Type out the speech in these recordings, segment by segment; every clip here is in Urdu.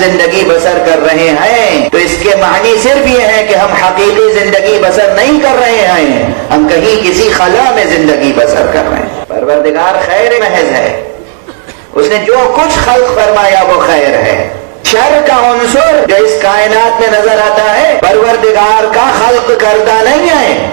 زندگی بسر کر رہے ہیں تو اس کے معنی صرف یہ ہے کہ ہم حقیقی زندگی بسر نہیں کر رہے ہیں، ہم کہیں کسی خلا میں زندگی بسر کر رہے ہیں۔ پروردگار خیر محض ہے، اس نے جو کچھ خلق فرمایا وہ خیر ہے۔ شر کا عنصر جو اس کائنات میں نظر آتا ہے پروردگار کا خلق کردہ نہیں ہے۔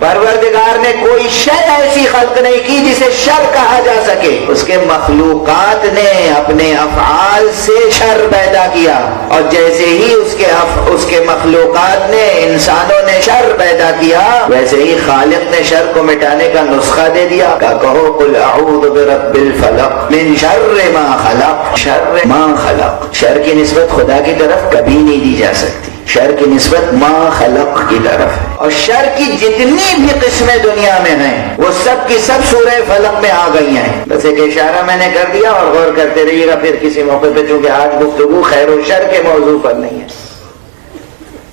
پروردگار نے کوئی شے ایسی خلق نہیں کی جسے شر کہا جا سکے، اس کے مخلوقات نے اپنے افعال سے شر پیدا کیا، اور جیسے ہی اس کے مخلوقات نے، انسانوں نے شر پیدا کیا، ویسے ہی خالق نے شر کو مٹانے کا نسخہ دے دیا۔ کہو قل اعوذ برب الفلق من شر ما خلق، شر ما خلق، شر کی نسبت خدا کی طرف کبھی نہیں دی جا سکتی، شر کی نسبت ما خلق کی طرف ہے۔ اور شر کی جتنی بھی قسمیں دنیا میں ہیں وہ سب کی سب سورہ فلق میں آ گئی ہیں۔ بس ایک اشارہ میں نے کر دیا اور غور کرتے رہیے گا پھر کسی موقع پہ، چونکہ آج گفتگو خیر و شر کے موضوع پر نہیں ہے،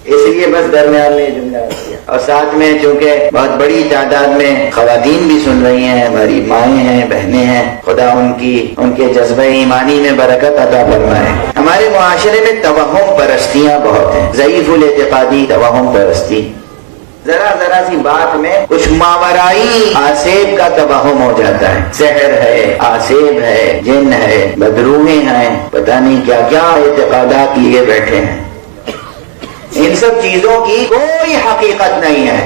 اس لیے بس درمیان میں جملہ کیا۔ اور ساتھ میں چونکہ بہت بڑی تعداد میں خواتین بھی سن رہی ہیں، ہماری مائیں ہیں، بہنیں ہیں، خدا ان کے جذبہ ایمانی میں برکت عطا فرمائے۔ ہمارے معاشرے میں توہم پرستیاں بہت ہیں، ضعیف الاعتقادی توہم پرستی، ذرا سی بات میں کچھ ماورائی آسیب کا توہم ہو جاتا ہے، سحر ہے، آسیب ہے، جن ہے، بدروہیں ہیں، پتہ نہیں کیا کیا اعتقادات لیے بیٹھے ہیں۔ ان سب چیزوں کی کوئی حقیقت نہیں ہے۔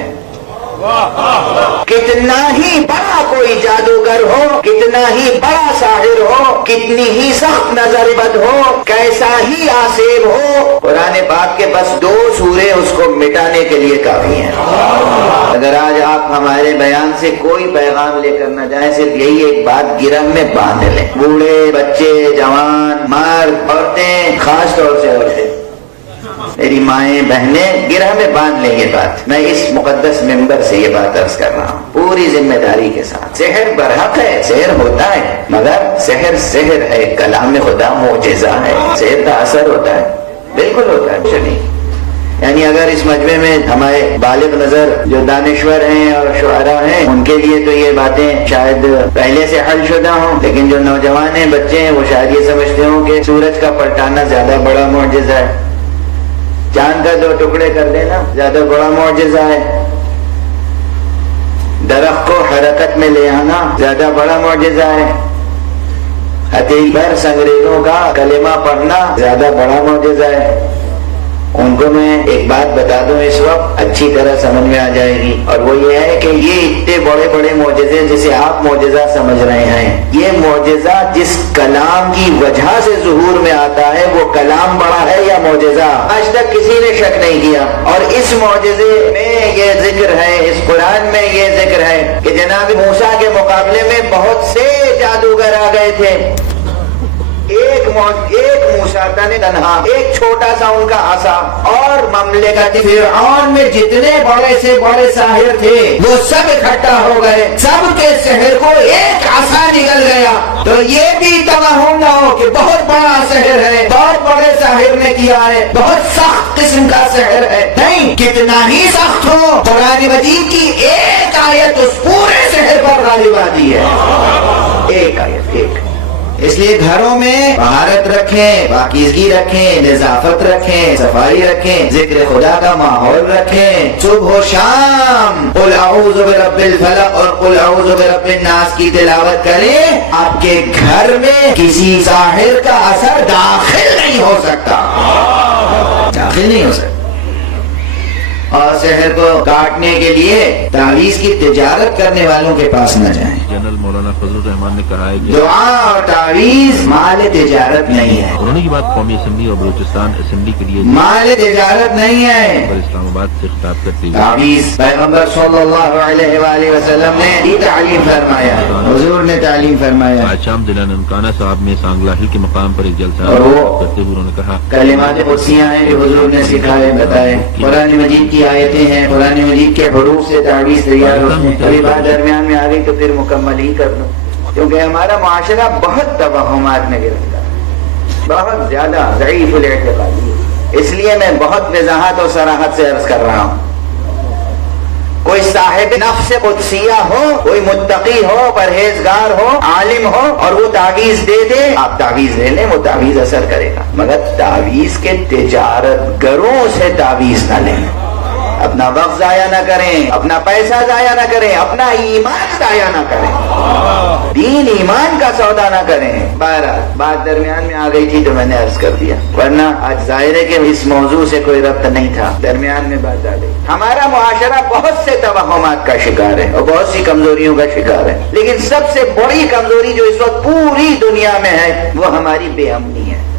کتنا ہی بڑا کوئی جادوگر ہو، کتنا ہی بڑا ساحر ہو، کتنی ہی سخت نظر بد ہو، کیسا ہی آسیب ہو، قرآن پاک کے بس 2 سورے اس کو مٹانے کے لیے کافی ہیں۔ اگر آج آپ ہمارے بیان سے کوئی پیغام لے کر نہ جائیں، صرف یہی ایک بات گرہ میں باندھ لیں، بوڑھے، بچے، جوان، مرد، عورتیں، خاص طور سے عورتیں، میری مائیں، بہنیں، گرہ میں باندھ لیں یہ بات۔ میں اس مقدس ممبر سے یہ بات عرض کر رہا ہوں پوری ذمہ داری کے ساتھ۔ سحر برحق ہے، سحر ہوتا ہے، مگر سحر ہے، کلام خدا معجزہ ہے، سحر کا اثر ہوتا ہے، بالکل ہوتا ہے، چلیے۔ یعنی اگر اس مجمع میں ہمارے بالغ نظر جو دانشور ہیں اور شعراء ہیں ان کے لیے تو یہ باتیں شاید پہلے سے حل شدہ ہوں، لیکن جو نوجوان ہیں، بچے ہیں، وہ شاید یہ سمجھتے ہوں کہ سورج کا پلٹانا زیادہ بڑا معجزہ ہے، چاند کا 2 ٹکڑے کر دینا زیادہ بڑا معجزہ ہے، درخت کو حرکت میں لے آنا زیادہ بڑا معجزہ ہے، ہتھیلی پر سنگریزوں کا کلمہ پڑھنا زیادہ بڑا معجزہ ہے۔ ان کو میں ایک بات بتا دوں اس وقت اچھی طرح سمجھ میں آ جائے گی، اور وہ یہ ہے کہ یہ اتنے بڑے بڑے معجزے جسے آپ معجزہ سمجھ رہے ہیں، یہ معجزہ جس کلام کی وجہ سے ظہور میں آتا ہے وہ کلام بڑا ہے یا معجزہ؟ آج تک کسی نے شک نہیں کیا۔ اور اس معجزے میں یہ ذکر ہے، اس قرآن میں یہ ذکر ہے کہ جناب موسیٰ کے مقابلے میں بہت سے جادوگر آ گئے تھے، ایک موسیٰ تنہا، ایک چھوٹا سا ان کا عصا، اور مملکت فرعون میں جتنے بڑے سے بڑے ساحر تھے وہ سب اکٹھا ہو گئے، سب کے سحر کو ایک عصا نکل گیا۔ تو یہ بھی توہم نہ ہو کہ بہت بڑا سحر ہے، بہت بڑے ساحر نے کیا ہے، بہت سخت قسم کا سحر ہے، نہیں، کتنا ہی سخت ہو، قرآن مجید کی ایک آیت اس پورے سحر پر غالب آتی ہے، ایک آیت، ایک۔ اس لیے گھروں میں طہارت رکھیں، پاکیزگی رکھیں، نظافت رکھیں، صفائی رکھیں، ذکر خدا کا ماحول رکھیں، صبح و شام قل اعوذ برب الفلق اور قل اعوذ برب الناس کی تلاوت کریں، آپ کے گھر میں کسی ساحر کا اثر داخل نہیں ہو سکتا، داخل نہیں ہو سکتا۔ اور سحر کو کاٹنے کے لیے تعویذ کی تجارت کرنے والوں کے پاس نہ جائیں۔ جنرل مولانا فضل الرحمان نے کہا ہے کہ دعا اور تعویذ مال تجارت نہیں ہے، انہوں نے یہ بات قومی اسمبلی اور بلوچستان اسمبلی کے لیے مال تجارت نہیں ہے۔ اور اسلام آباد سے خطاب کرتے ہوئے تعویذ پیغمبر صلی اللہ علیہ وآلہ وسلم نے یہ تعلیم فرمایا، حضور نے تعلیم فرمایا۔ آج شام ضلع ننکانہ صاحب میں سانگلہ ہل کے مقام پر ایک جلسہ اور وہ کرتے ہوئے انہوں نے کہا کلمات قدسیاں ہیں جو حضور نے سکھائے، بتائے، قرآن مجید کی آیتیں ہیں، قرآن مجید کے حروف سے تعویذ تیار ہوتے ہیں۔ کبھی بات درمیان میں آ گئی تو پھر مکمل ہی کر دوں، کیونکہ ہمارا معاشرہ بہت توہمات میں گرفتار ہے، بہت زیادہ ضعیف الاعتقادی ہے، اس لیے میں بہت وضاحت اور صراحت سے عرض کر رہا ہوں۔ کوئی صاحب نفس قدسیہ ہو، کوئی متقی ہو، پرہیزگار ہو، عالم ہو اور وہ تعویذ دے دے، آپ تعویذ لے لیں، وہ تعویذ اثر کرے گا، مگر تعویذ کے تجارت گروں سے تعویذ نہ لیں، اپنا وقت ضائع نہ کریں، اپنا پیسہ ضائع نہ کریں، اپنا ایمان ضائع نہ کریں، دین ایمان کا سودا نہ کریں۔ بہرحال بات درمیان میں آ گئی تھی تو میں نے عرض کر دیا، ورنہ آج ظاہر ہے کہ اس موضوع سے کوئی ربط نہیں تھا، درمیان میں بات آ گئی۔ ہمارا معاشرہ بہت سے توہمات کا شکار ہے اور بہت سی کمزوریوں کا شکار ہے، لیکن سب سے بڑی کمزوری جو اس وقت پوری دنیا میں ہے وہ ہماری بے عملی